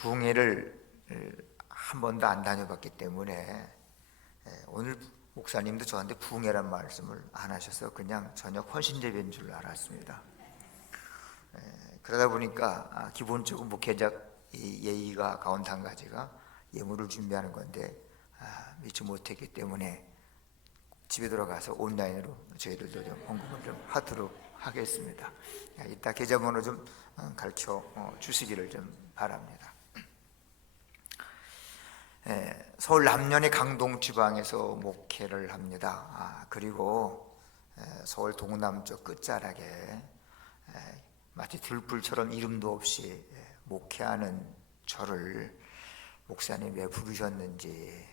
부흥회를 한 번도 안 다녀봤기 때문에 오늘 목사님도 저한테 부흥회란 말씀을 안 하셔서 그냥 저녁 헌신예배인 줄 알았습니다. 그러다 보니까 기본적으로 목회적 예의가 가운데 한 가지가 예물을 준비하는 건데 미처 못했기 때문에 집에 들어가서 온라인으로 저희들도 좀 헌금을 좀 하도록 하겠습니다. 이따 계좌번호 좀 가르쳐 주시기를 좀 바랍니다. 서울 남년의 강동 지방에서 목회를 합니다. 그리고 서울 동남쪽 끝자락에 마치 들불처럼 이름도 없이 목회하는 저를 목사님 왜 부르셨는지,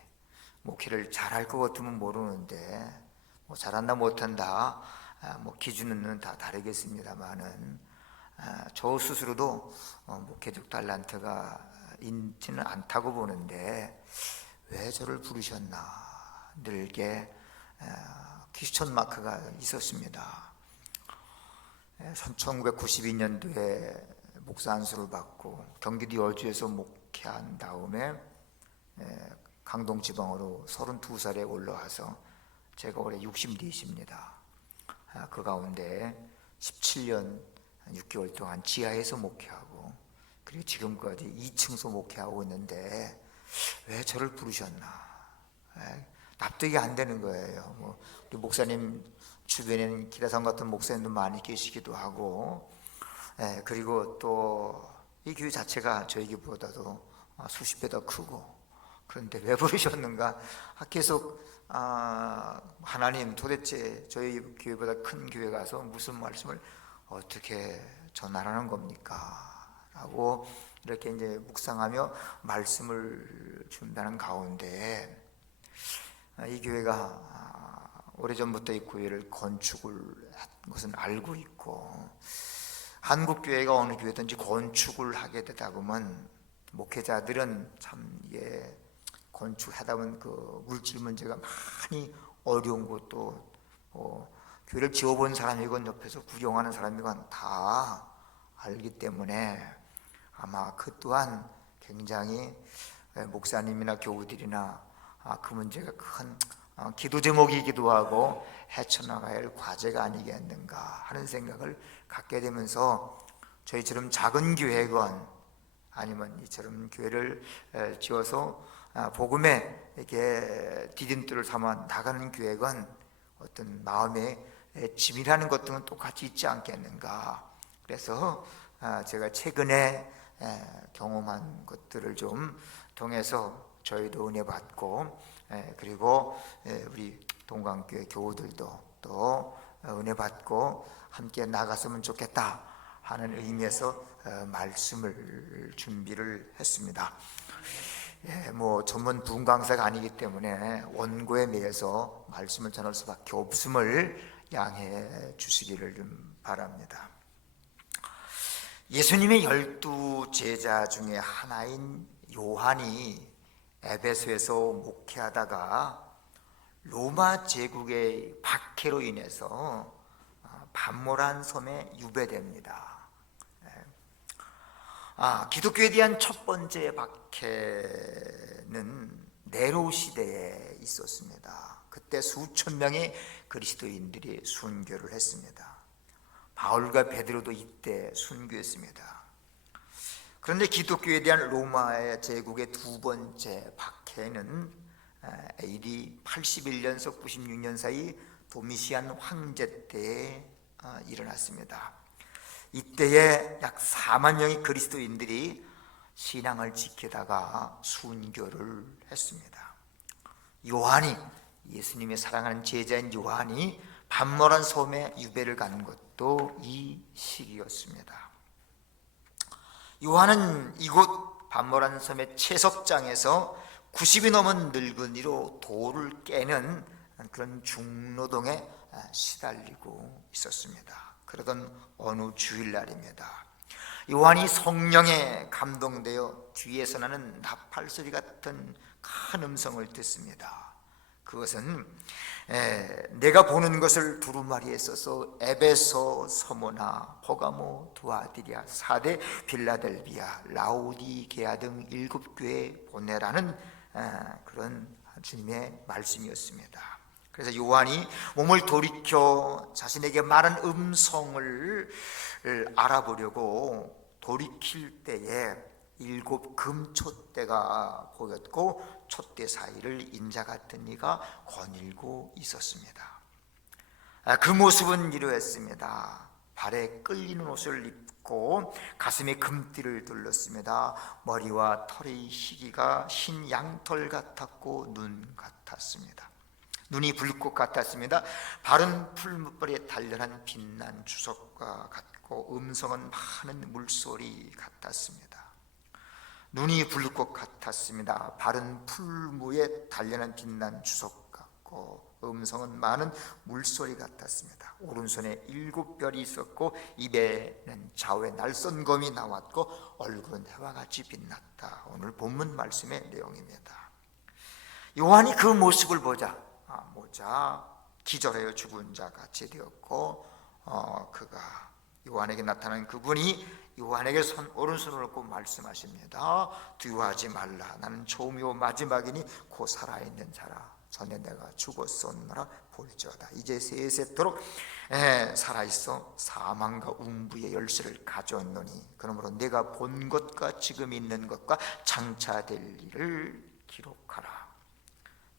목회를 잘할 것 같으면 모르는데 뭐 잘한다 못한다 기준은 다 다르겠습니다만은 저 스스로도 목회적 달란트가 있지는 않다고 보는데 왜 저를 부르셨나 늘게 퀴스천 마크가 있었습니다. 1992년도에 목사 안수를 받고 경기도 여주에서 목회한 다음에 강동 지방으로 32살에 올라와서 제가 올해 64입니다. 그 가운데 17년 6개월 동안 지하에서 목회하고 그리고 지금까지 2층에서 목회하고 있는데 왜 저를 부르셨나 납득이 안 되는 거예요. 우리 목사님 주변에는 기라성 같은 목사님도 많이 계시기도 하고 그리고 또 이 교회 자체가 저희 교회보다도 수십 배 더 크고, 그런데 왜 부르셨는가 계속 하나님 도대체 저희 교회보다 큰 교회 가서 무슨 말씀을 어떻게 전하라는 겁니까? 라고 이렇게 이제 묵상하며 말씀을 준다는 가운데 이 교회가 오래전부터 이 교회를 건축을 한 것은 알고 있고, 한국 교회가 어느 교회든지 건축을 하게 되다 보면 목회자들은 참 이게 건축하다 보면 그 물질 문제가 많이 어려운 것도 교회를 지어본 사람이건 옆에서 구경하는 사람이건 다 알기 때문에 아마 그 또한 굉장히 목사님이나 교우들이나 그 문제가 큰 기도 제목이기도 하고 헤쳐나가야 할 과제가 아니겠는가 하는 생각을 갖게 되면서 저희처럼 작은 교회건 아니면 이처럼 교회를 지어서 복음에 이렇게 디딤돌을 삼아 나가는 교회건 어떤 마음의 짐이라는 것들은 똑같이 있지 않겠는가. 그래서 제가 최근에 경험한 것들을 좀 통해서 저희도 은혜 받고 그리고 우리 동강교회 교우들도 또 은혜 받고 함께 나갔으면 좋겠다 하는 의미에서 말씀을 준비를 했습니다. 뭐 전문 부흥 강사가 아니기 때문에 원고에 매여서 말씀을 전할 수밖에 없음을 양해해 주시기를 좀 바랍니다. 예수님의 12 제자 중에 하나인 요한이 에베소에서 목회하다가 로마 제국의 박해로 인해서 반모란 섬에 유배됩니다. 기독교에 대한 첫 번째 박해는 네로 시대에 있었습니다. 그때 수천 명의 그리스도인들이 순교를 했습니다. 바울과 베드로도 이때 순교했습니다. 그런데 기독교에 대한 로마의 제국의 두 번째 박해는 AD 81년서 96년 사이 도미시안 황제 때에 일어났습니다. 이때에 약 4만 명의 그리스도인들이 신앙을 지키다가 순교를 했습니다. 요한이, 예수님의 사랑하는 제자인 요한이 반모란 섬에 유배를 간 것도 이 시기였습니다. 요한은 이곳 반모란 섬의 채석장에서 90이 넘은 늙은이로 돌을 깨는 그런 중노동에 시달리고 있었습니다. 그러던 어느 주일날입니다. 요한이 성령에 감동되어 뒤에서 나는 나팔 소리 같은 큰 음성을 듣습니다. 그것은 내가 보는 것을 두루마리에 써서 에베소, 서모나, 버가모, 두아디리아, 사대, 빌라델비아, 라오디게아 등 7교회에 보내라는 그런 주님의 말씀이었습니다. 그래서 요한이 몸을 돌이켜 자신에게 말한 음성을 알아보려고 돌이킬 때에 7 금촛대가 보였고 촛대 사이를 인자 같은 이가 거닐고 있었습니다. 그 모습은 이러했습니다. 발에 끌리는 옷을 입고 가슴에 금띠를 둘렀습니다. 머리와 털의 희기가 흰 양털 같았고 눈 같았습니다. 눈이 불꽃 같았습니다. 발은 풀무불에 단련한 빛난 주석과 같고 음성은 많은 물소리 같았습니다. 눈이 불꽃 같았습니다. 발은 풀무에 단련한 빛난 주석 같고 음성은 많은 물소리 같았습니다. 오른손에 7별이 있었고 입에는 좌우에 날선검이 나왔고 얼굴은 해와 같이 빛났다. 오늘 본문 말씀의 내용입니다. 요한이 그 모습을 보자 기절하여 죽은 자 같이 되었고 그가 요한에게 나타난 그분이 요한에게 오른손을 얹고 말씀하십니다. 두려워하지 말라. 나는 처음이요 마지막이니 곧 살아있는 자라. 전에 내가 죽었었노라 볼지어다. 이제 세세토록 살아있어 사망과 음부의 열쇠를 가져왔노니 그러므로 내가 본 것과 지금 있는 것과 장차될 일을 기록하라.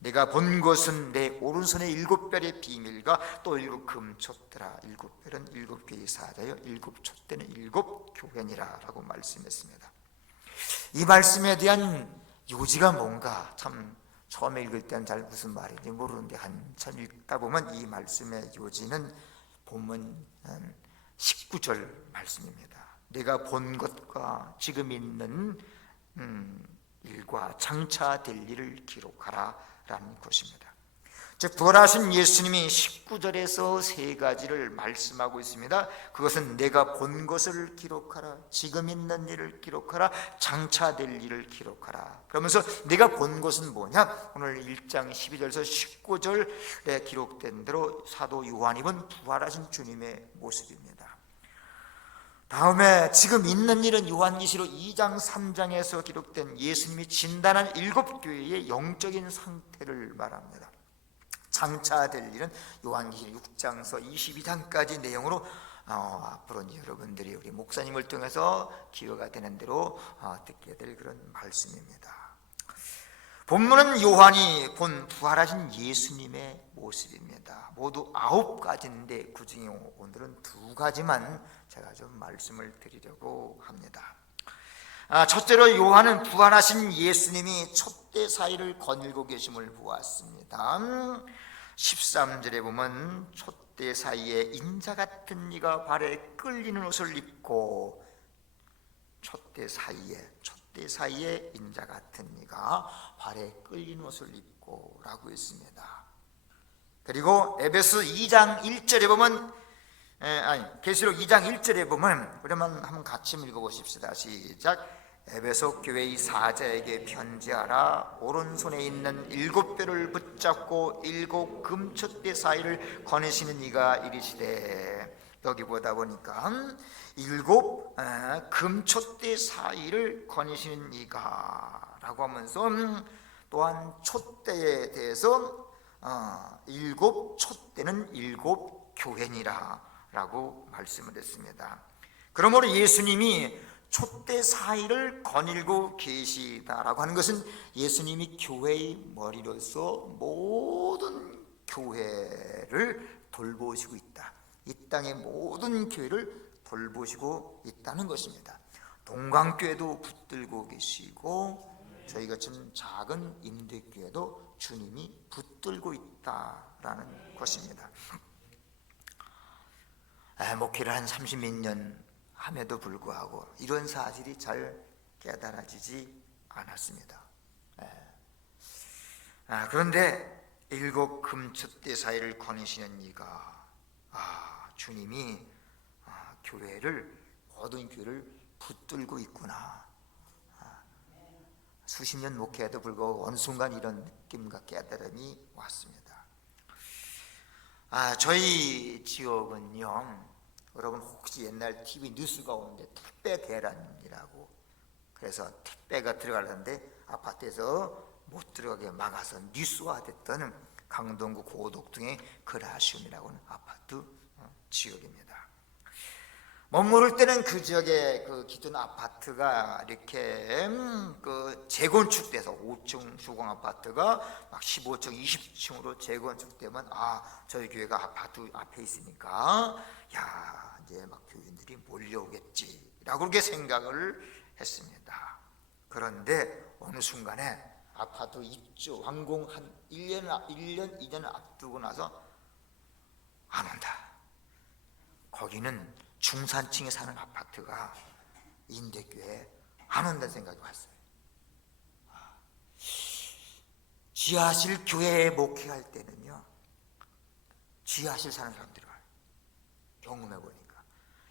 내가 본 것은 내 오른손의 7별의 비밀과 또 7 금촛대라. 7별은 7개의 사자요 7 촛대는 7 교회니라 라고 말씀했습니다. 이 말씀에 대한 요지가 뭔가 참 처음에 읽을 때는 잘 무슨 말인지 모르는데 한참 읽다 보면 이 말씀의 요지는 본문 19절 말씀입니다. 내가 본 것과 지금 있는 일과 장차될 일을 기록하라 라는 것입니다. 즉 부활하신 예수님이 19절에서 세 가지를 말씀하고 있습니다. 그것은 내가 본 것을 기록하라, 지금 있는 일을 기록하라, 장차될 일을 기록하라. 그러면서 내가 본 것은 뭐냐? 오늘 1장 12절에서 19절에 기록된 대로 사도 요한이 본 부활하신 주님의 모습입니다. 다음에 지금 있는 일은 요한계시록 2장 3장에서 기록된 예수님이 진단한 7교회의 영적인 상태를 말합니다. 장차될 일은 요한계시록 6장서 22장까지 내용으로 앞으로 여러분들이 우리 목사님을 통해서 기회가 되는 대로 듣게 될 그런 말씀입니다. 본문은 요한이 본 부활하신 예수님의 모습입니다. 모두 9가지인데 그 중에 오늘은 2가지만 제가 좀 말씀을 드리려고 합니다. 첫째로 요한은 부활하신 예수님이 촛대 사이를 거닐고 계심을 보았습니다. 13절에 보면 촛대 사이에 인자 같은 이가 발에 끌리는 옷을 입고 촛대 사이에 인자 같은 이가 발에 끌리는 옷을 입고 라고 했습니다. 그리고 에베소 2장 1절에 보면 계시록 2장 1절에 보면 그러면 한번 같이 읽어보십시다. 시작. 에베소 교회의 사자에게 편지하라. 오른손에 있는 7별을 붙잡고 7 금촛대 사이를 거니시는 이가 이르시되, 여기 보다 보니까 7 금촛대 사이를 거니시는 이가 라고 하면서 또한 촛대에 대해서 7 촛대는 7 교회니라 라고 말씀을 했습니다. 그러므로 예수님이 촛대 사이를 거닐고 계시다라고 하는 것은 예수님이 교회의 머리로서 모든 교회를 돌보시고 있다. 이 땅의 모든 교회를 돌보시고 있다는 것입니다. 동강교회도 붙들고 계시고 저희가 좀 작은 임대교회도 주님이 붙들고 있다라는 것입니다. 목회를 한 30몇 년 함에도 불구하고 이런 사실이 잘 깨달아지지 않았습니다. 그런데 7 금촛대 사이를 거니시는 이가 주님이 교회를 모든 교회를 붙들고 있구나. 수십 년 목회에도 불구하고 어느 순간 이런 느낌과 깨달음이 왔습니다. 저희 지역은요, 여러분 혹시 옛날 TV 뉴스가 오는데 택배 대란이라고, 그래서 택배가 들어가려는데 아파트에서 못 들어가게 막아서 뉴스화됐던 강동구 고덕동의 그라시움이라고 하는 아파트 지역입니다. 머무를 때는 그 지역에 그 기존 아파트가 이렇게 재건축돼서 5층 주공 아파트가 막 15층, 20층으로 재건축되면 저희 교회가 아파트 앞에 있으니까 이제 막 교인들이 몰려오겠지라고 그렇게 생각을 했습니다. 그런데 어느 순간에 아파트 입주 완공 한 1년, 2년 앞두고 나서 안 온다. 거기는 중산층에 사는 아파트가 인대교회에 안 온다는 생각이 왔어요. 지하실 교회에 목회할 때는요, 지하실 사는 사람들이 와요. 경험해 보니까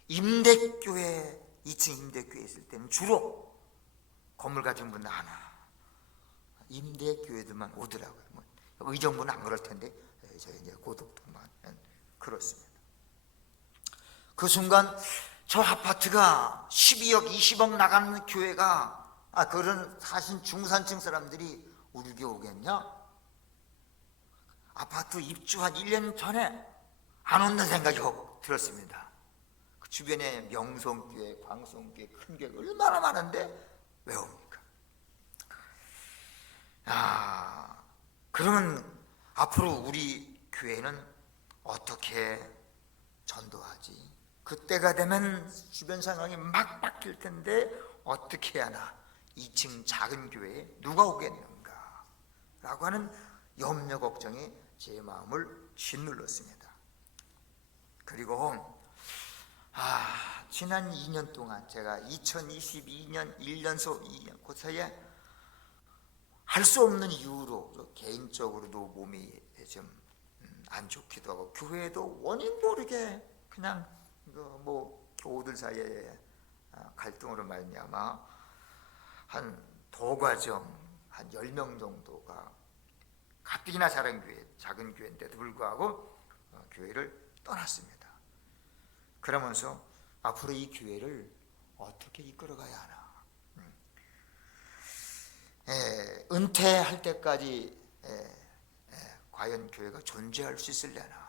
임대교회, 2층 임대교회에 있을 때는 주로 건물 가진 분은 안 와. 임대교회들만 오더라고요. 의정부는 안 그럴 텐데 저희 이제 고덕동만 그렇습니다. 그 순간 저 아파트가 12억, 20억 나가는 교회가 그런 사신 중산층 사람들이 우리 교회 오겠냐? 아파트 입주 한 1년 전에 안 온다는 생각이 들었습니다. 그 주변에 명성교회, 광성교회, 큰 교회 얼마나 많은데 왜 옵니까? 그러면 앞으로 우리 교회는 어떻게 전도하지? 그때가 되면 주변 상황이 막 바뀔 텐데 어떻게 하나? 2층 작은 교회에 누가 오겠는가? 라고 하는 염려 걱정이 제 마음을 짓눌렀습니다. 그리고 지난 2년 동안 제가 2022년 1년서 2년 그 사이에 할 수 없는 이유로 개인적으로도 몸이 좀 안 좋기도 하고 교회도 원인 모르게 그냥 교우들 사이에 갈등으로 말미암아 한 도과정 한 10명 정도가 가뜩이나 작은 교회인데도 불구하고 교회를 떠났습니다. 그러면서 앞으로 이 교회를 어떻게 이끌어가야 하나, 은퇴할 때까지 과연 교회가 존재할 수 있으려나.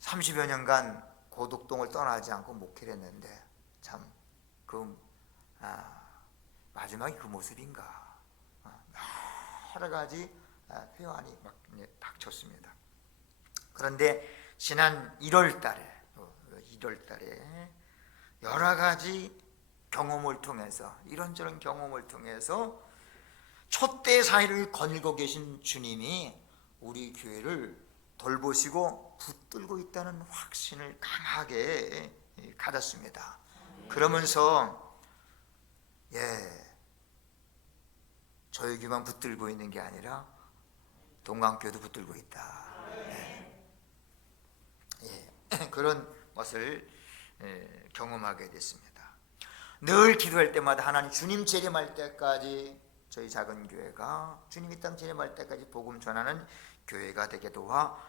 30여 년간 고덕동을 떠나지 않고 목회를 했는데 참 마지막이 그 모습인가. 여러 가지 회환이 막 닥쳤습니다. 그런데 지난 1월 달에 여러 가지 경험을 통해서, 이런저런 경험을 통해서 촛대 사이를 거닐고 계신 주님이 우리 교회를 돌보시고 붙들고 있다는 확신을 강하게 가졌습니다. 그러면서 저희 교회만 붙들고 있는 게 아니라 동강교회도 붙들고 있다. 그런 것을 경험하게 됐습니다. 늘 기도할 때마다 하나님, 주님 재림할 때까지 저희 작은 교회가 주님이 땅 재림할 때까지 복음 전하는 교회가 되게 도와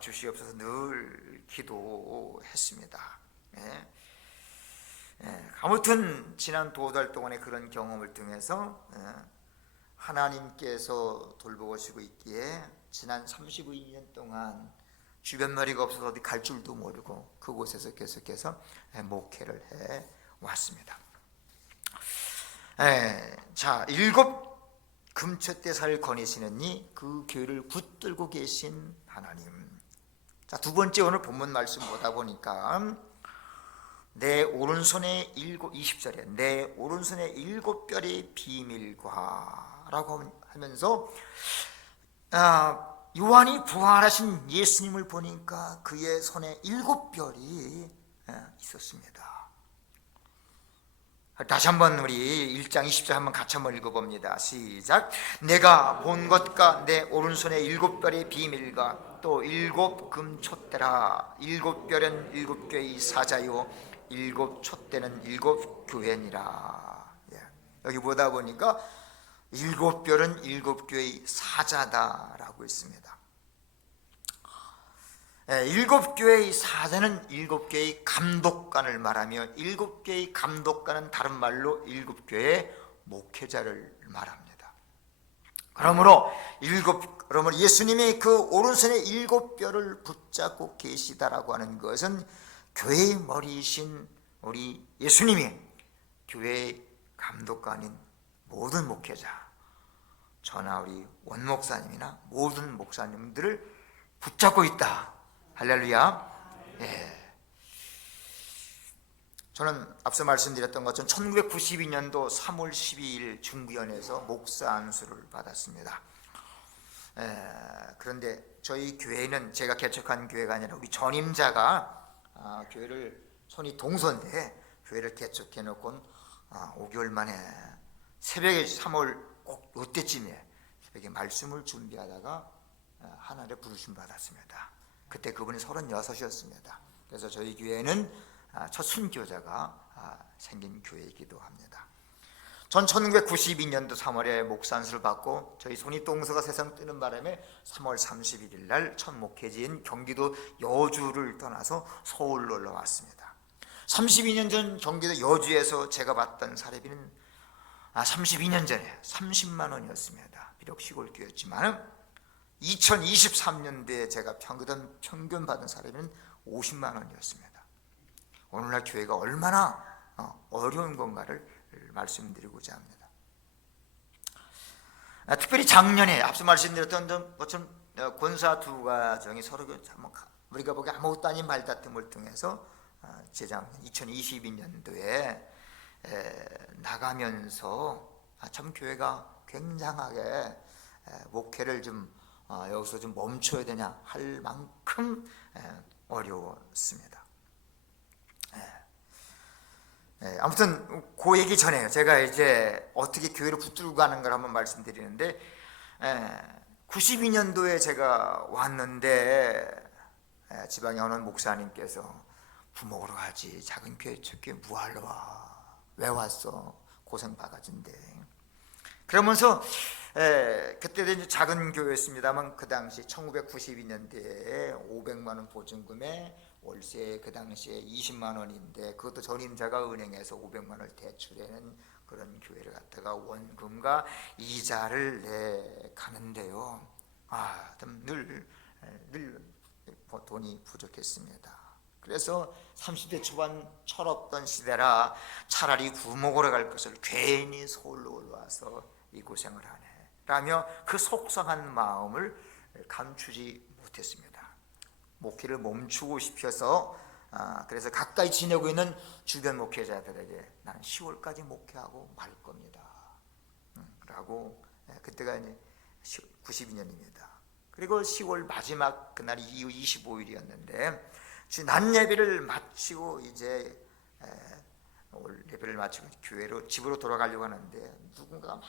주시옵소서 늘 기도했습니다. 아무튼 지난 2달 동안의 그런 경험을 통해서 하나님께서 돌보시고 있기에 지난 32년 동안 주변머리가 없어서 어디 갈 줄도 모르고 그곳에서 계속해서 목회를 해 왔습니다. 자, 7 금초대사를 거니시느니 그 교회를 붙들고 계신 하나님. 자, 두 번째 오늘 본문 말씀 보다 보니까 내 오른손에 20절에 내 오른손에 7별의 비밀과 라고 하면서 요한이 부활하신 예수님을 보니까 그의 손에 7별이 있었습니다. 다시 한번 우리 1장 20절 한번 같이 한번 읽어봅니다. 시작. 내가 본 것과 내 오른손에 7별의 비밀과 또 7 금촛대라. 7별은 7교회의 사자요 7 촛대는 7 교회니라. 여기 보다 보니까 일곱 별은 일곱 교회의 사자다라고 있습니다. 일곱 교회의 사자는 일곱 교회의 감독관을 말하며, 일곱 교회의 감독관은 다른 말로 일곱 교회의 목회자를 말합니다. 그러므로 예수님이 그 오른손에 일곱 별을 붙잡고 계시다라고 하는 것은 교회의 머리이신 우리 예수님이 교회의 감독관인 모든 목회자, 저나 우리 원 목사님이나 모든 목사님들을 붙잡고 있다. 할렐루야. 예. 저는 앞서 말씀드렸던 것처럼 1992년도 3월 12일 중부연에서 목사 안수를 받았습니다. 그런데 저희 교회는 제가 개척한 교회가 아니라 우리 전임자가 교회를, 손이 동서인데 교회를 개척해 놓고 5개월 만에 새벽에 3월 꼭 이때쯤에 새벽에 말씀을 준비하다가 하늘에 부르심 받았습니다. 그때 그분이 36이었습니다. 그래서 저희 교회는 첫 순교자가 생긴 교회이기도 합니다. 전 1992년도 3월에 목산수를 받고 저희 손이 동서가 세상 뜨는 바람에 3월 31일 날 첫 목회지인 경기도 여주를 떠나서 서울로 올라왔습니다. 32년 전 경기도 여주에서 제가 받던 사례비는 32년 전에 30만 원이었습니다. 비록 시골교였지만 2023년도에 제가 평균 받은 사례비는 50만 원이었습니다. 오늘날 교회가 얼마나 어려운 건가를 말씀드리고자 합니다. 특별히 작년에 앞서 말씀드렸던 것처럼 권사 두 가정이 서로 우리가 보기에 아무것도 아닌 말다툼을 통해서 재작년 2022년도에 나가면서 참 교회가 굉장하게 목회를 좀 여기서 좀 멈춰야 되냐 할 만큼 어려웠습니다. 아무튼 그 얘기 전에 제가 이제 어떻게 교회를 붙들고 가는 걸 한번 말씀드리는데, 92년도에 제가 왔는데 지방에 어느 목사님께서 부목으로 가지 작은 교회 첫 교회 뭐하러 와? 왜 왔어? 고생 바가지인데. 그러면서 그때도 이제 작은 교회였습니다만 그 당시 1992년대에 500만 원 보증금에 월세 그 당시에 20만 원인데 그것도 전임자가 은행에서 500만 원을 대출하는 그런 교회를 갖다가 원금과 이자를 내 가는데요. 늘 돈이 부족했습니다. 그래서 30대 초반 철없던 시대라 차라리 부목으로 갈 것을 괜히 서울로 올라와서 이 고생을 하네 라며 그 속상한 마음을 감추지 못했습니다. 목회를 멈추고 싶어서 그래서 가까이 지내고 있는 주변 목회자들에게 나는 10월까지 목회하고 말 겁니다 라고. 그때가 이제 92년입니다. 그리고 10월 마지막 그날이 이후 25일이었는데 낮 예배를 마치고 이제 예배를 마치고 교회로 집으로 돌아가려고 하는데 누군가가 막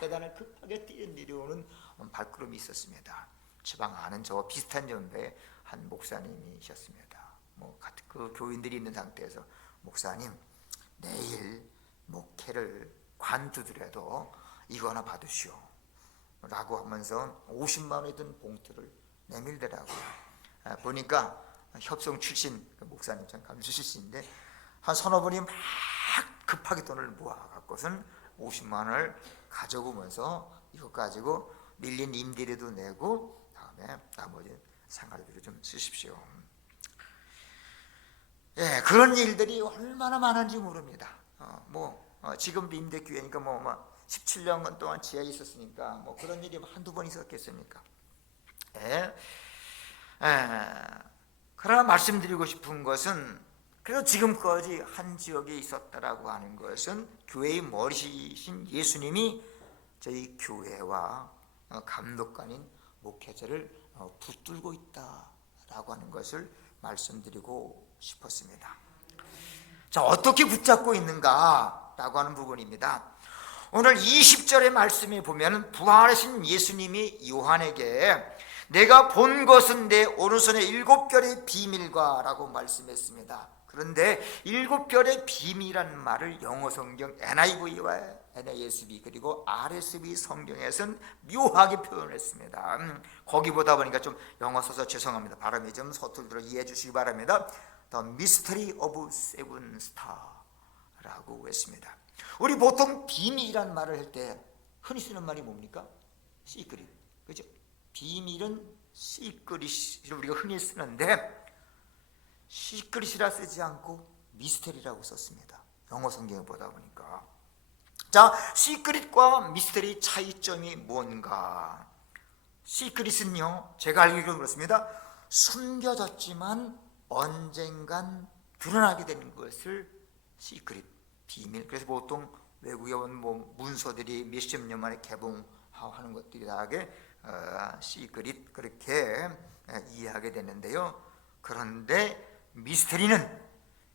계단을 급하게 뛰어내려오는 발걸음이 있었습니다. 지방 아는 저와 비슷한 연배의 한 목사님이셨습니다. 그 교인들이 있는 상태에서 목사님 내일 목회를 관두더라도 이거 하나 받으시오 라고 하면서 50만 원이 든 봉투를 내밀더라고요. 보니까 협성 출신 목사님, 참 감수 출신인데 한 서너 분이 막 급하게 돈을 모아갖고선 50만 원을 가져오면서 이것 가지고 밀린 임대료도 내고 다음에 나머지 생활비로 좀 쓰십시오. 그런 일들이 얼마나 많은지 모릅니다. 지금 임대교회니까 17년 동안 지하에 있었으니까 그런 일이 한두 번 있었겠습니까? 그러나 말씀드리고 싶은 것은 그래도 지금까지 한 지역에 있었다라고 하는 것은 교회의 머리이신 예수님이 저희 교회와 감독관인 목회자를 붙들고 있다라고 하는 것을 말씀드리고 싶었습니다. 자, 어떻게 붙잡고 있는가라고 하는 부분입니다. 오늘 20절의 말씀에 보면 부활하신 예수님이 요한에게 내가 본 것은 내 오른손의 7별의 비밀과 라고 말씀했습니다. 그런데 7별의 비밀이라는 말을 영어 성경 NIV와 NASB 그리고 RSV 성경에서는 묘하게 표현했습니다. 거기 보다 보니까 좀 영어 써서 죄송합니다. 발음이 좀 서툴도록 이해해 주시기 바랍니다. The Mystery of Seven Star라고 했습니다. 우리 보통 비밀이라는 말을 할 때 흔히 쓰는 말이 뭡니까? 시크릿, 그죠? 비밀은 시크릿을 우리가 흔히 쓰는데 시크릿이라 쓰지 않고 미스테리라고 썼습니다. 영어 성경을 보다 보니까. 자, 시크릿과 미스테리 차이점이 뭔가? 시크릿은요, 제가 알기로는 그렇습니다. 숨겨졌지만 언젠간 드러나게 되는 것을 시크릿, 비밀. 그래서 보통 외국에 온 문서들이 몇십 년 만에 개봉하는 것들이 다하게 시크릿 그렇게 이해하게 되는데요. 그런데 미스테리는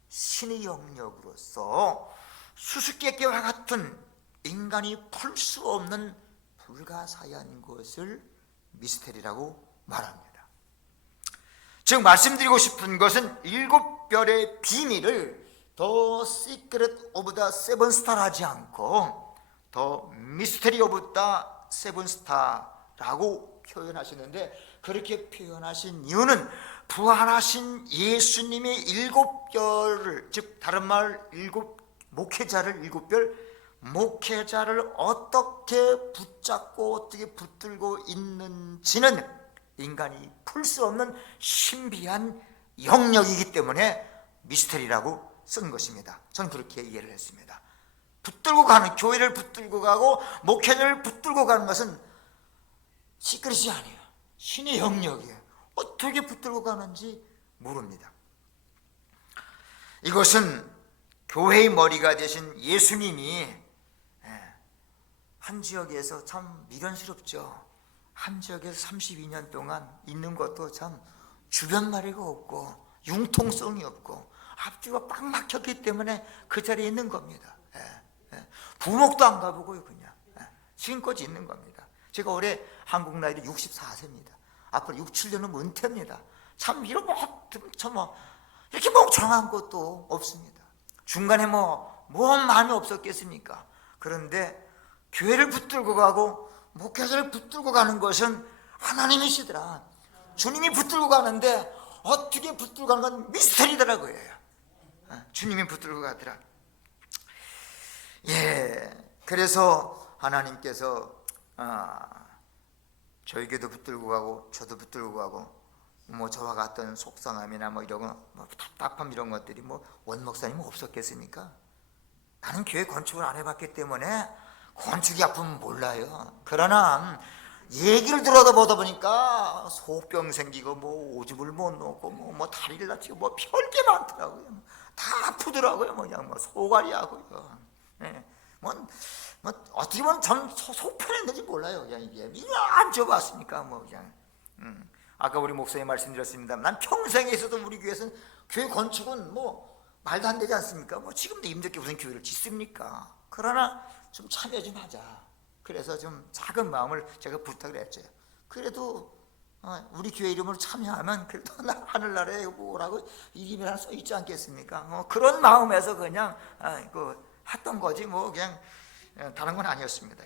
신의 영역으로서 수수께끼와 같은 인간이 풀 수 없는 불가사의한 것을 미스테리라고 말합니다. 즉 말씀드리고 싶은 것은 7별의 비밀을 The Secret of the Seven Star 하지 않고 The Mystery of the Seven Star라고 표현하시는데, 그렇게 표현하신 이유는 부활하신 예수님의 7별을, 즉 다른 말 목회자를 7별, 목회자를 어떻게 붙잡고 어떻게 붙들고 있는지는 인간이 풀 수 없는 신비한 영역이기 때문에 미스터리라고 쓴 것입니다. 저는 그렇게 이해를 했습니다. 붙들고 가는, 교회를 붙들고 가고 목회자를 붙들고 가는 것은 시크릿이 아니에요. 신의 영역이에요. 어떻게 붙들고 가는지 모릅니다. 이것은 교회의 머리가 되신 예수님이 한 지역에서 참 미련스럽죠. 한 지역에서 32년 동안 있는 것도 참 주변마리가 없고 융통성이 없고 앞뒤가 꽉 막혔기 때문에 그 자리에 있는 겁니다. 부목도 안 가보고요. 그냥 지금껏 있는 겁니다. 제가 올해 한국 나이로 64세입니다. 앞으로 6, 7년은 은퇴입니다. 참 이런 이렇게 멍청한 것도 없습니다. 중간에 마음이 없었겠습니까? 그런데 교회를 붙들고 가고 목회자를 붙들고 가는 것은 하나님이시더라. 주님이 붙들고 가는데 어떻게 붙들고 가는 건 미스터리더라고요. 주님이 붙들고 가더라. 그래서 하나님께서 저에게도 붙들고 가고 저도 붙들고 가고 저와 같은 속상함이나 이런 거, 답답함 이런 것들이 원 목사님은 없었겠습니까? 나는 교회 건축을 안 해봤기 때문에 건축이 아프면 몰라요. 그러나 얘기를 들어다 보다 보니까 소병 생기고 오줌을 못 놓고 다리를 다치고 별게 많더라고요. 다 아프더라고요. 그냥 소갈이하고요. 어떻게 보면 전 속편했는지 몰라요. 그냥 이게 안 줘봤으니까 그냥. 아까 우리 목사님 말씀드렸습니다. 난 평생에 있어도 우리 교회에서는 교회 건축은 말도 안 되지 않습니까? 지금도 힘들게 무슨 교회를 짓습니까? 그러나 좀 참여 좀 하자. 그래서 좀 작은 마음을 제가 부탁을 했죠. 그래도 우리 교회 이름으로 참여하면 그래도 하늘나라에 오라고 이름이 하나 써 있지 않겠습니까? 그런 마음에서 그냥 했던 거지 그냥 다른 건 아니었습니다.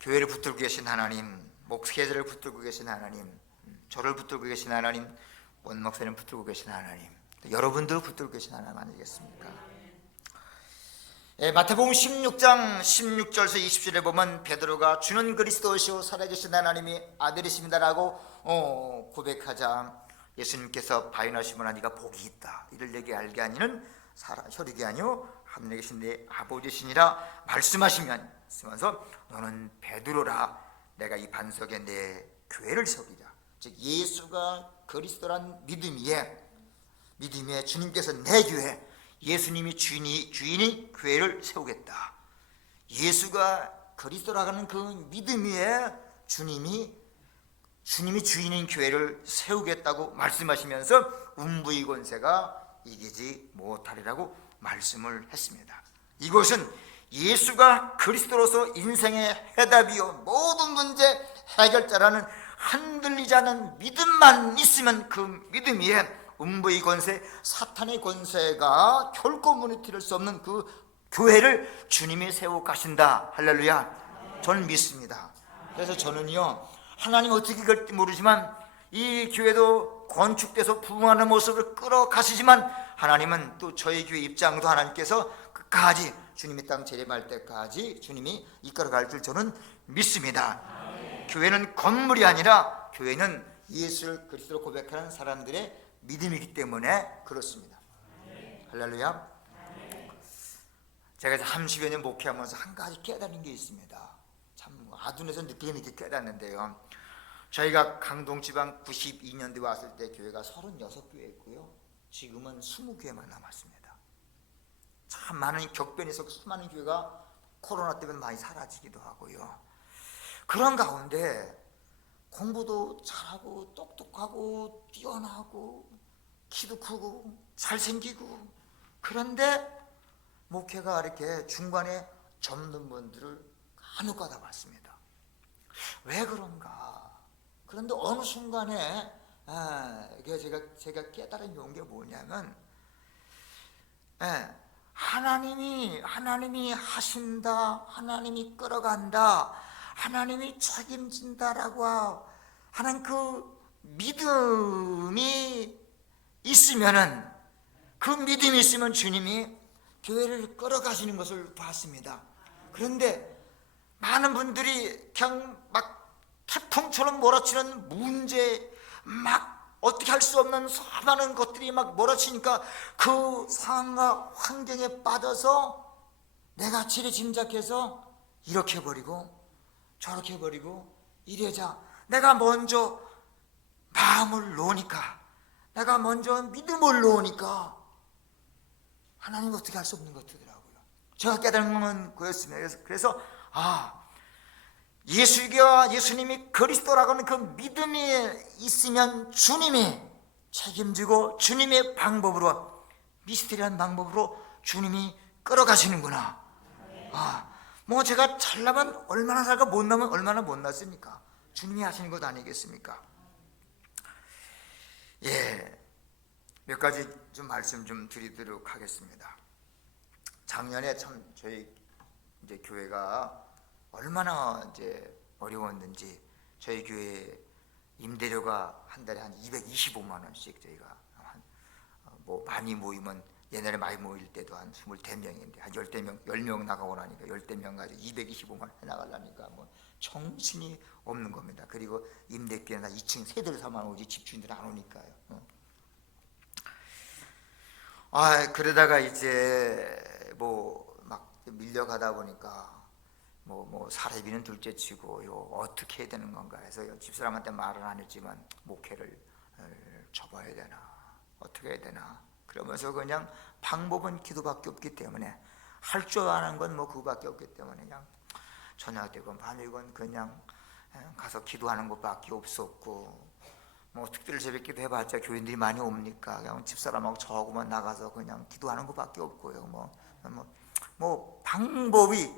교회를 붙들고 계신 하나님, 목회자를 붙들고 계신 하나님, 저를 붙들고 계신 하나님, 원 목사님 붙들고 계신 하나님, 여러분도 붙들고 계신 하나님 아니겠습니까? 마태복음 16장 16절에서 20절에 보면 베드로가 주는 그리스도시요 살아계신 하나님의 아들이십니다라고 고백하자 예수님께서 바요나시모나 네가 복이 있다. 이를 내게 알게 하니는 혈육이 아니요 하늘에 계신 내 아버지시니라 말씀하시면서 너는 베드로라. 내가 이 반석에 내 교회를 세우리라. 즉 예수가 그리스도란 믿음에 주님께서 내 교회, 예수님이 주인이 교회를 세우겠다. 예수가 그리스도라는 그 믿음 위에 주님이 주인인 교회를 세우겠다고 말씀하시면서 음부의 권세가 이기지 못하리라고 말씀을 했습니다. 이것은 예수가 그리스도로서 인생의 해답이요 모든 문제 해결자라는 흔들리지 않은 믿음만 있으면 그 믿음 위에 음부의 권세, 사탄의 권세가 결코 무너뜨릴 수 없는 그 교회를 주님이 세워 가신다. 할렐루야. 저는 믿습니다. 그래서 저는요, 하나님 어떻게 그럴지 모르지만 이 교회도 건축돼서 부흥하는 모습을 끌어가시지만 하나님은 또 저희 교회 입장도 하나님께서 끝까지 주님이 땅 재림할 때까지 주님이 이끌어갈 줄 저는 믿습니다. 교회는 건물이 아니라 교회는 예수를 그리스도로 고백하는 사람들의 믿음이기 때문에 그렇습니다. 할렐루야. 제가 30여 년 목회하면서 한 가지 깨달은 게 있습니다. 참 아둔해서 늦게 깨닫는데요, 저희가 강동지방 92년도에 왔을 때 교회가 36교회였고요 지금은 20교회만 남았습니다. 참 많은 격변이 있어서 수많은 교회가 코로나 때문에 많이 사라지기도 하고요. 그런 가운데 공부도 잘하고 똑똑하고 뛰어나고 키도 크고 잘생기고, 그런데 목회가 이렇게 중간에 접는 분들을 간혹가다 봤습니다. 왜 그런가? 그런데 어느 순간에 제가 깨달은 게 뭐냐면, 하나님이 하신다, 하나님이 끌어간다, 하나님이 책임진다라고 하는 그 믿음이 있으면은, 그 믿음이 있으면 주님이 교회를 끌어가시는 것을 봤습니다. 그런데 많은 분들이 그냥 막 태풍처럼 몰아치는 문제, 막 어떻게 할 수 없는 수많은 것들이 막 몰아치니까 그 상황과 환경에 빠져서 내가 지레 짐작해서 이렇게 버리고 저렇게 버리고 이래자 내가 먼저 마음을 놓으니까, 내가 먼저 믿음을 놓으니까 하나님 어떻게 할 수 없는 것 같더라고요. 제가 깨달은 건 그였습니다. 그래서 예수님이 그리스도라고 하는 그 믿음이 있으면 주님이 책임지고 주님의 방법으로, 미스테리한 방법으로 주님이 끌어가시는구나. 뭐 제가 잘나면 얼마나 살고 못나면 얼마나 못났습니까? 주님이 하시는 것 아니겠습니까? 몇 가지 좀 말씀 좀 드리도록 하겠습니다. 작년에 참 저희 이제 교회가 얼마나 이제 어려웠는지, 저희 교회 임대료가 한 달에 한 225만 원씩 저희가 뭐 많이 모이면, 옛날에 많이 모일 때도 한 20대명인데 한 10명 나가고 나니까 10대명 가지고 225만 원 해나가려니까 뭐 정신이 없는 겁니다. 그리고 임대비는 다 2층 세대를 사만 오지 집주인들 안 오니까요. 그러다가 이제 뭐 막 밀려가다 보니까 뭐 사례비는 둘째치고 어떻게 해야 되는 건가 해서 집사람한테 말은 안 했지만 목회를 접어야 되나 어떻게 해야 되나 그러면서 그냥 방법은 기도밖에 없기 때문에, 할 줄 아는 건 뭐 그거밖에 없기 때문에 그냥 저녁 되건 밤이건 그냥 가서 기도하는 것밖에 없었고, 뭐 특별 새벽기도 해봤자 교인들이 많이 옵니까? 그냥 집사람하고 저하고만 나가서 그냥 기도하는 것밖에 없고요. 뭐 방법이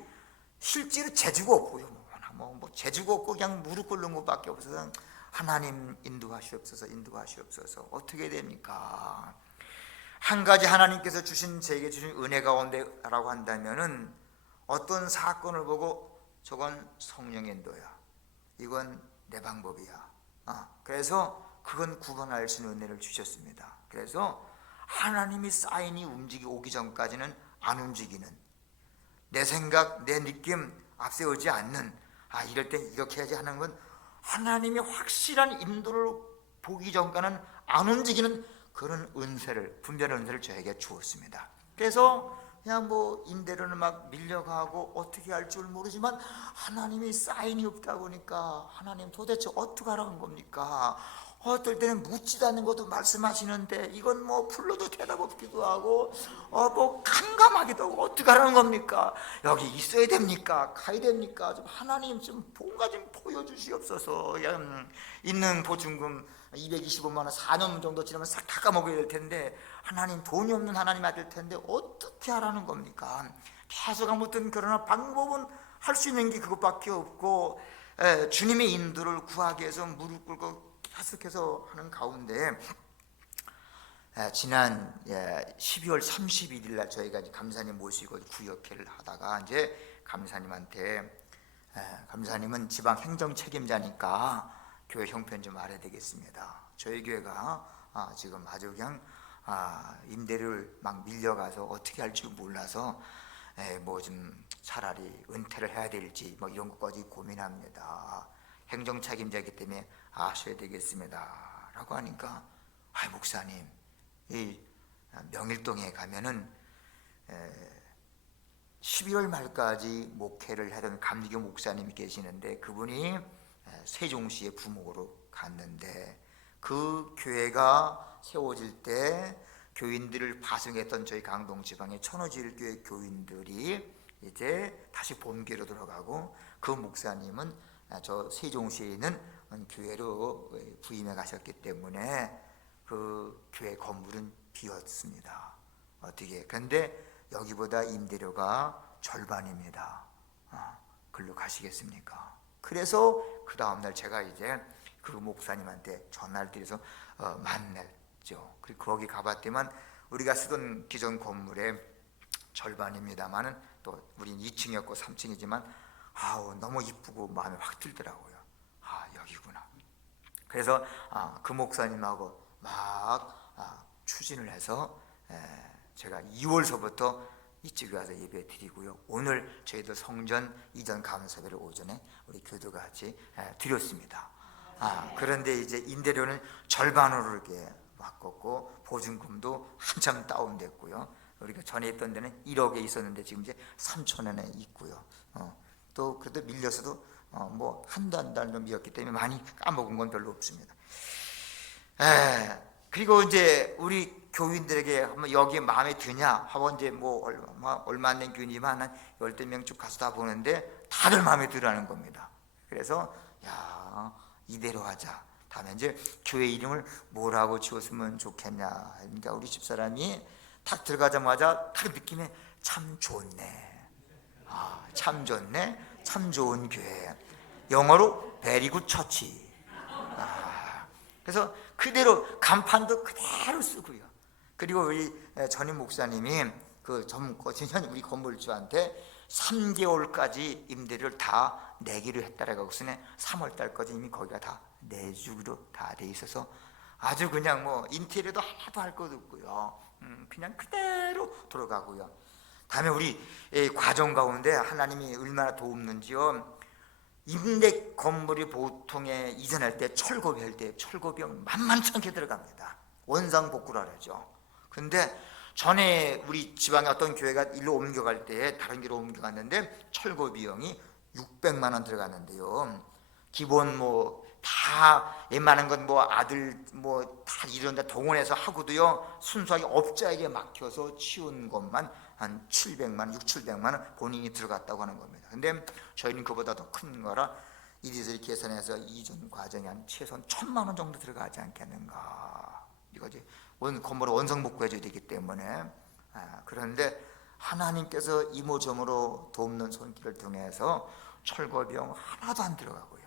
실제로 재주가 없고요. 뭐 재주가 없고 그냥 무릎 꿇는 것밖에 없어서 하나님 인도하시옵소서, 인도하시옵소서. 어떻게 됩니까? 한 가지 하나님께서 제게 주신 은혜 가운데라고 한다면은 어떤 사건을 보고 저건 성령의 인도야, 이건 내 방법이야. 그래서 그건 구분할 수 있는 은혜를 주셨습니다. 그래서 하나님이 사인이 오기 전까지는 안 움직이는, 내 생각, 내 느낌 앞세우지 않는, 이럴 땐 이렇게 해야지 하는 건 하나님이 확실한 인도를 보기 전까지는 안 움직이는 그런 은혜를, 분별의 은혜를 저에게 주었습니다. 그래서 그냥 뭐 임대료는 막 밀려가고 어떻게 할 줄 모르지만 하나님이 사인이 없다 보니까 하나님 도대체 어떻게 하라는 겁니까? 어떨 때는 묻지도 않는 것도 말씀하시는데 이건 뭐 불러도 대답 없기도 하고 뭐 캄캄하기도 하고 어떻게 하라는 겁니까? 여기 있어야 됩니까? 가야 됩니까? 좀 하나님 좀 뭔가 좀 보여주시옵소서. 있는 보증금 225만 원 4년 정도 지나면 싹 다 까먹어야 될 텐데, 하나님 돈이 없는 하나님 아들 텐데 어떻게 하라는 겁니까? 계속 아무튼 그러나 방법은 할 수 있는 게 그것밖에 없고, 주님의 인도를 구하기 위해서 무릎 꿇고 계속해서 하는 가운데, 지난 12월 31일 날 저희가 이제 감사님 모시고 구역회를 하다가 이제 감사님한테, 감사님은 지방 행정 책임자니까 교회 형편 좀 알아야 되겠습니다. 저희 교회가 지금 아주 그냥 임대료를 막 밀려가서 어떻게 할지 몰라서 뭐 좀 차라리 은퇴를 해야 될지 뭐 이런 것까지 고민합니다. 행정 책임자이기 때문에 아셔야 되겠습니다 라고 하니까, 목사님, 이 명일동에 가면은 12월 말까지 목회를 하던 감리교 목사님이 계시는데, 그분이 세종시의 부목으로 갔는데, 그 교회가 세워질 때 교인들을 파송했던 저희 강동 지방의 천호제일교회 교인들이 이제 다시 본교로 들어가고, 그 목사님은 저 세종시에 있는 교회로 부임해 가셨기 때문에 그 교회 건물은 비었습니다. 어떻게? 그런데 여기보다 임대료가 절반입니다. 글로 가시겠습니까? 그래서 그 다음날 제가 이제 그 목사님한테 전화를 드려서 만났죠. 그리고 거기 가봤더만 우리가 쓰던 기존 건물의 절반입니다만은, 또 우린 2층이었고 3층이지만 너무 이쁘고 마음에 확 들더라고요. 여기구나. 그래서 그 목사님하고 막 추진을 해서 제가 2월서부터 이쪽에 와서 예배 드리고요. 오늘 저희도 성전 이전 감사회를 오전에 우리 교도가 같이 드렸습니다. 그런데 이제 임대료는 절반으로 이렇게 바꿨고, 보증금도 한참 다운됐고요. 우리가 전에 있던 데는 1억에 있었는데 지금 이제 3천원에 있고요. 또 그래도 밀려서도 뭐 한두 한 달 좀 미었기 때문에 많이 까먹은 건 별로 없습니다. 그리고 이제 우리 교인들에게 한번 여기에 마음에 드냐 하고 이제 뭐 얼마 안 된 교인이지만 한 10명 쭉 가서 다 보는데 다들 마음에 들어하는 겁니다. 그래서 이대로 하자. 다음에 이제 교회 이름을 뭐라고 지었으면 좋겠냐. 그러니까 우리 집사람이 딱 들어가자마자 딱 느낌에 참 좋네. 참 좋네. 참 좋은 교회. 영어로 very good church. 그래서 그대로 간판도 그대로 쓰고요. 그리고 우리 전임 목사님이 그 전현 우리 건물주한테 3개월까지 임대료를 다 내기로 했다라고 하고서는 3월 달까지 이미 거기가 다 내주기로 다 돼 있어서 아주 그냥 뭐 인테리어도 하나도 할 것 없고요. 그냥 그대로 돌아가고요. 다음에 우리 과정 가운데 하나님이 얼마나 도움는지요. 임대 건물이 보통에 이전할 때 철거비 할 때 철거비용 만만치 않게 들어갑니다. 원상복구라 그러죠. 근데 전에 우리 지방에 어떤 교회가 일로 옮겨갈 때 다른 길로 옮겨갔는데 철거 비용이 600만 원 들어갔는데요. 기본 뭐 다 웬만한 건 뭐 아들 뭐 다 이런 데 동원해서 하고도요, 순수하게 업자에게 맡겨서 치운 것만 한 700만 원, 700만 원 본인이 들어갔다고 하는 겁니다. 근데 저희는 그보다 더 큰 거라 이리저리 계산해서 이전 과정이 한 최소한 1000만 원 정도 들어가지 않겠는가. 이거지. 건물을 원상복구해 줘야 되기 때문에. 그런데 하나님께서 이모저모로 돕는 손길을 통해서 철거 비용 하나도 안 들어가고요.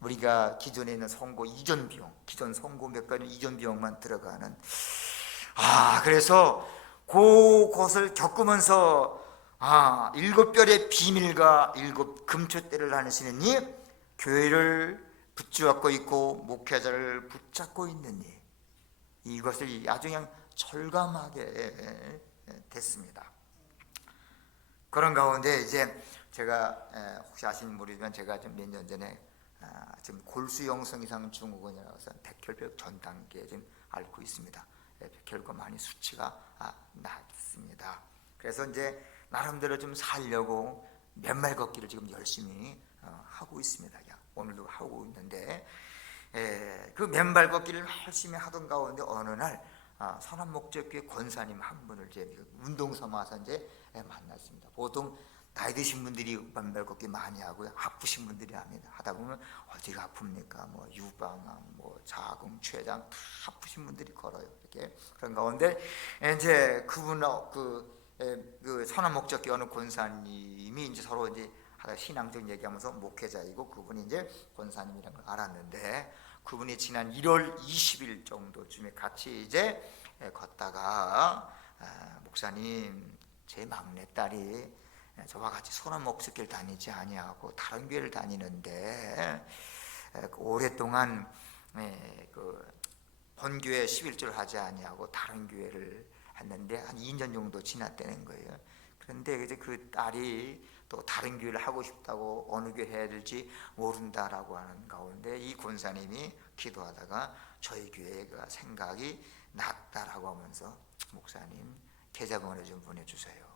우리가 기존에 있는 선고 이전 비용, 기존 선고 몇 가지 이전 비용만 들어가는. 그래서 그것을 겪으면서 7별의 비밀과 7 금초대를 하시는 이 교회를 붙잡고 있고 목회자를 붙잡고 있는 이것을 아주 그냥 절감하게 됐습니다. 그런 가운데 이제 제가 혹시 아시는 모르지만 제가 좀 몇 년 전에 지금 골수영성 이상 증후군이라고 해서 백혈병 전 단계에 지금 앓고 있습니다. 백혈과 많이 수치가 낮습니다. 그래서 이제 나름대로 좀 살려고 맨발 걷기를 지금 열심히 하고 있습니다. 오늘도 하고 있는데, 그 맨발 걷기를 열심히 하던 가운데 어느 날 선한목적교회 권사님 한 분을 이제 운동 삼아서 이제 만났습니다. 보통 나이 드신 분들이 맨발 걷기 많이 하고요, 아프신 분들이 하다 보면 어디가 아픕니까? 뭐 유방암, 뭐 자궁, 췌장 다 아프신 분들이 걸어요. 이렇게 그런 가운데 이제 그분 그 선한 목적교회 어느 권사님이 이제 서로 이제 신앙적 얘기하면서 목회자이고 그분이 이제 권사님이라는 걸 알았는데, 그분이 지난 1월 20일 정도쯤에 같이 이제 걷다가 목사님, 제 막내딸이 저와 같이 선한 목적교회를 다니지 아니하고 다른 교회를 다니는데 오랫동안 그 본교회 11조를 하지 아니하고 다른 교회를 했는데 한 2년 정도 지났다는 거예요. 그런데 이제 그 딸이 또 다른 교회를 하고 싶다고 어느 교회 해야 될지 모른다라고 하는 가운데 이 권사님이 기도하다가 저희 교회가 생각이 났다라고 하면서 목사님 계좌번호 좀 보내주세요.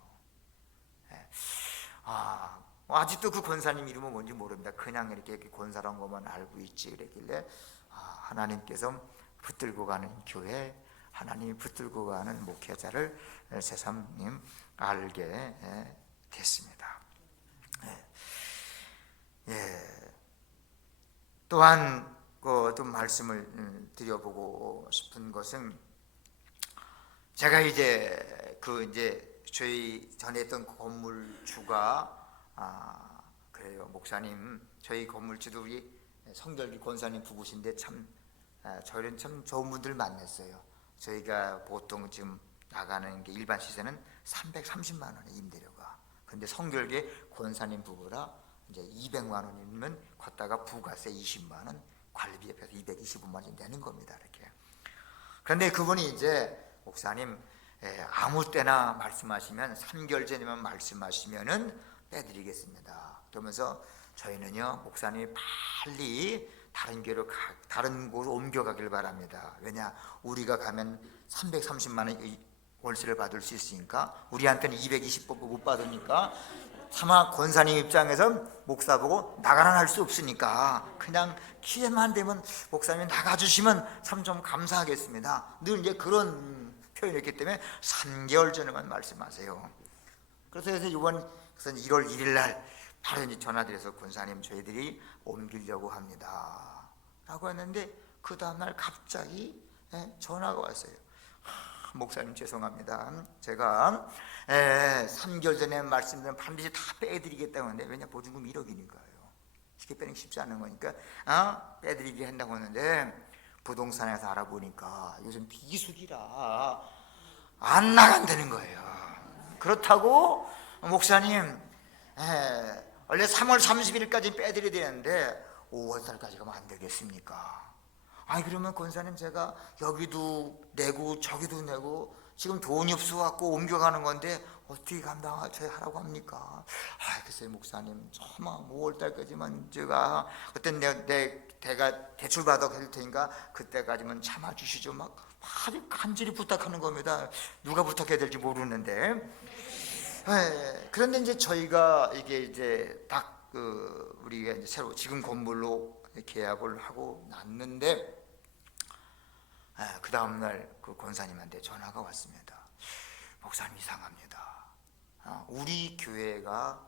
아직도 그 권사님 이름은 뭔지 모릅니다. 그냥 이렇게 권사란 것만 알고 있지 그랬길래 하나님께서 붙들고 가는 교회, 하나님이 붙들고 가는 목회자를 새삼님 알게 됐습니다. 또한 또 말씀을 드려보고 싶은 것은, 제가 이제 저희 전에 했던 건물주가 그래요. 목사님, 저희 건물주도 우리 성결기 권사님 부부신데 저희는 참 좋은 분들 만났어요. 저희가 보통 지금 나가는 게 일반 시세는 330만 원의 임대료가. 근데 성결계 권사님 부부라 이제 200만 원이면 걷다가 부가세 20만 원, 관리비 옆에서 225만 원이 내는 겁니다. 이렇게. 그런데 그분이 이제 목사님 아무 때나 말씀하시면 3개월 전에만 말씀하시면은 빼드리겠습니다. 그러면서 저희는요, 목사님이 빨리 다른 교회로 다른 곳으로 옮겨가길 바랍니다. 왜냐, 우리가 가면 330만 원 월세를 받을 수 있으니까, 우리한테는 220법 못 받으니까 차마 권사님 입장에서 목사 보고 나가라 할 수 없으니까 그냥 기회만 되면 목사님이 나가주시면 참 좀 감사하겠습니다. 늘 이제 그런 표현이었기 때문에 3개월 전에만 말씀하세요. 그래서 이번 1월 1일 날 바로 이제 전화드려서 권사님 저희들이 옮기려고 합니다 라고 했는데, 그 다음날 갑자기 전화가 왔어요. 목사님 죄송합니다. 제가 3개월 전에 말씀드린 반드시 다 빼드리겠다고 하는데, 왜냐 보증금 1억이니까요. 쉽게 빼는 게 쉽지 않은 거니까 빼드리게 한다고 하는데, 부동산에서 알아보니까 요즘 비수기라 안 나간다는 거예요. 그렇다고 목사님 원래 3월 31일까지 빼드려야 되는데 5월달까지 가면 안 되겠습니까? 그러면 권사님 제가 여기도 내고 저기도 내고 지금 돈이 없어갖고 옮겨가는 건데 어떻게 하라고 합니까? 글쎄요 목사님, 정말 5월달까지만 제가 그때 내가 대출 받아 갈 테니까 그때까지만 참아주시죠. 막 아주 간절히 부탁하는 겁니다. 누가 부탁해야 될지 모르는데. 그런데 이제 저희가 이게 이제 딱 우리가 이제 새로 지금 건물로 계약을 하고 났는데, 그 다음날 그 권사님한테 전화가 왔습니다. 목사님 이상합니다. 우리 교회가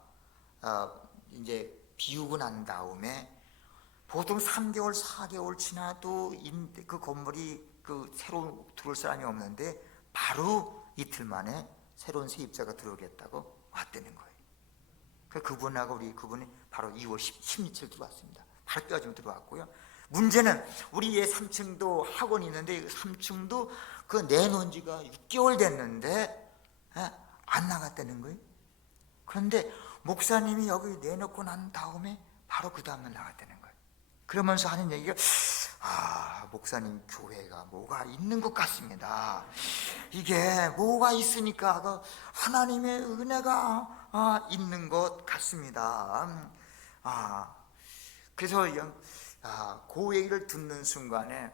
이제 비우고 난 다음에 보통 3개월 4개월 지나도 그 건물이 새로 들어올 사람이 없는데 바로 이틀 만에 새로운 세입자가 들어오겠다고 왔다는 거예요. 그분하고 그분이 바로 2월 16일 들어왔습니다. 바로 껴가지고 들어왔고요. 문제는 우리 3층도 학원이 있는데 3층도 그 내놓은 지가 6개월 됐는데 안 나갔다는 거예요. 그런데 목사님이 여기 내놓고 난 다음에 바로 그 다음날 나갔다는 거예요. 그러면서 하는 얘기가 목사님 교회가 뭐가 있는 것 같습니다. 이게 뭐가 있으니까 하나님의 은혜가 있는 것 같습니다. 그래서 그 얘기를 듣는 순간에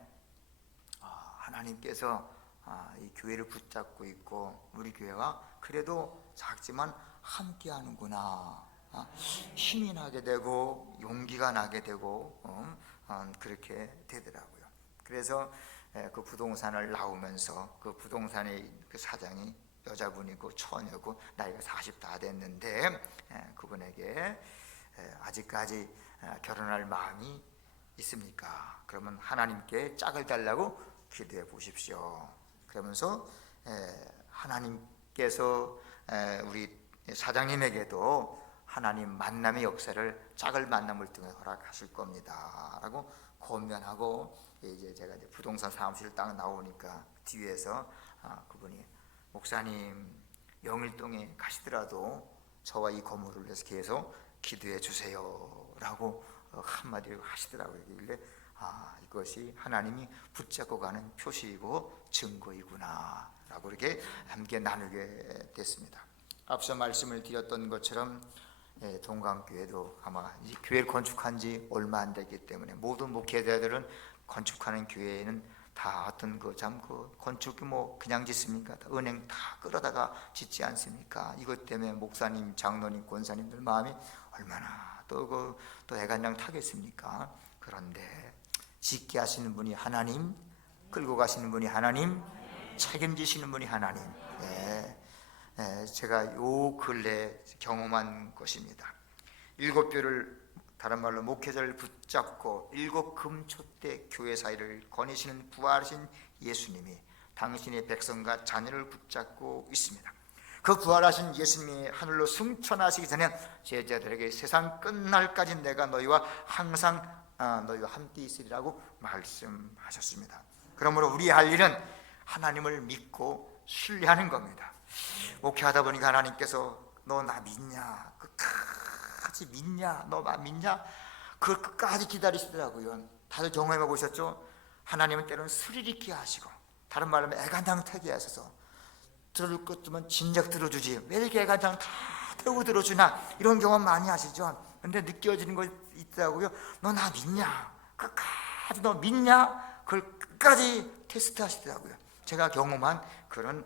하나님께서 이 교회를 붙잡고 있고 우리 교회가 그래도 작지만 함께 하는구나, 힘이 나게 되고 용기가 나게 되고 그렇게 되더라고요. 그래서 그 부동산을 나오면서 그 부동산의 그 사장이 여자분이고 처녀고 나이가 40 다 됐는데 그분에게 아직까지 결혼할 마음이 있습니까? 그러면 하나님께 짝을 달라고 기도해 보십시오. 그러면서 하나님께서 우리 사장님에게도 하나님 만남의 역사를 짝을 만남을 통해 허락하실 겁니다 라고 권면하고, 이제 제가 이제 부동산 사무실 딱 나오니까 뒤에서 그분이 목사님 영일동에 가시더라도 저와 이 건물을 위해서 계속 기도해 주세요 라고 한마디를 하시더라고요. 그런데 이것이 하나님이 붙잡고 가는 표시이고 증거이구나 라고 이렇게 함께 나누게 됐습니다. 앞서 말씀을 드렸던 것처럼 동강교회도 아마 이 교회를 건축한 지 얼마 안 됐기 때문에 모든 목회자들은 건축하는 교회에는 다 어떤 그 건축이 뭐 그냥 짓습니까? 다 은행 다 끌어다가 짓지 않습니까? 이것 때문에 목사님, 장로님, 권사님들 마음이 얼마나 또 애간장 타겠습니까? 그런데 짓게 하시는 분이 하나님, 끌고 가시는 분이 하나님, 책임지시는 분이 하나님. 제가 요 근래 경험한 것입니다. 7교를 다른 말로 목회자를 붙잡고 7 금초대 교회 사이를 거니시는 부활하신 예수님이 당신의 백성과 자녀를 붙잡고 있습니다. 그 부활하신 예수님이 하늘로 승천하시기 전에 제자들에게 세상 끝날까지 내가 너희와 항상 너희와 함께 있으리라고 말씀하셨습니다. 그러므로 우리 할 일은 하나님을 믿고 신뢰하는 겁니다. 목회하다 보니까 하나님께서 너 나 믿냐? 끝까지 믿냐? 너 나 믿냐? 그걸 끝까지 기다리시더라고요. 다들 경험해 보셨죠? 하나님은 때로는 스릴 있게 하시고, 다른 말로 하면 애간장타게 하셔서 들어줄 것도면 진작 들어주지 왜 이렇게 애간장 다 태우고 들어주나, 이런 경험 많이 하시죠? 근데 느껴지는 거 있더라고요. 너 나 믿냐? 끝까지 너 믿냐? 그걸 끝까지 테스트 하시더라고요. 제가 경험한 그런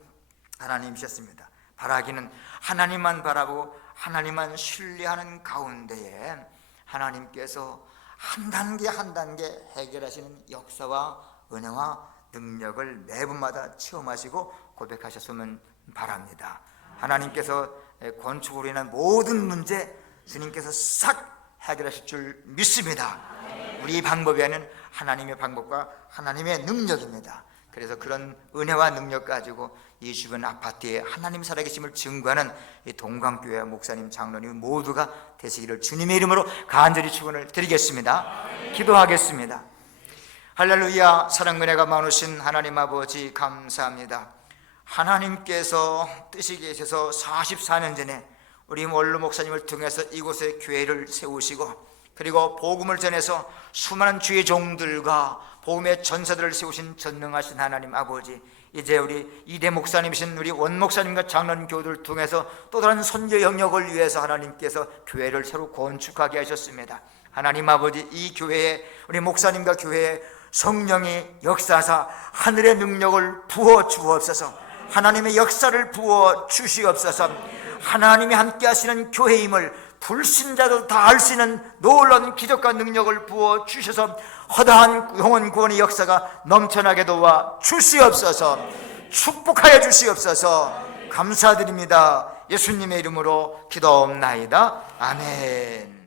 하나님이셨습니다. 바라기는 하나님만 바라보고 하나님만 신뢰하는 가운데에 하나님께서 한 단계 한 단계 해결하시는 역사와 은혜와 능력을 매분마다 체험하시고 고백하셨으면 바랍니다. 하나님께서 건축으로 인한 모든 문제 주님께서 싹 해결하실 줄 믿습니다. 우리 방법이 아닌 하나님의 방법과 하나님의 능력입니다. 그래서 그런 은혜와 능력 가지고 이 주변 아파트에 하나님 살아계심을 증거하는 이 동강교회 목사님, 장로님 모두가 되시기를 주님의 이름으로 간절히 축원을 드리겠습니다. 기도하겠습니다. 할렐루야. 사랑 은혜가 많으신 하나님 아버지 감사합니다. 하나님께서 뜻이 계셔서 44년 전에 우리 원로 목사님을 통해서 이곳에 교회를 세우시고, 그리고 복음을 전해서 수많은 주의 종들과 복음의 전사들을 세우신 전능하신 하나님 아버지, 이제 우리 이대 목사님이신 우리 원 목사님과 장로님 교우들을 통해서 또 다른 선교 영역을 위해서 하나님께서 교회를 새로 건축하게 하셨습니다. 하나님 아버지, 이 교회에 우리 목사님과 교회에 성령이 역사하사 하늘의 능력을 부어 주옵소서. 하나님의 역사를 부어 주시옵소서. 하나님이 함께 하시는 교회임을 불신자도 다 알 수 있는 놀라운 기적과 능력을 부어 주셔서 허다한 영혼 구원의 역사가 넘쳐나게 도와 주시옵소서. 축복하여 주시옵소서. 감사드립니다. 예수님의 이름으로 기도옵나이다. 아멘.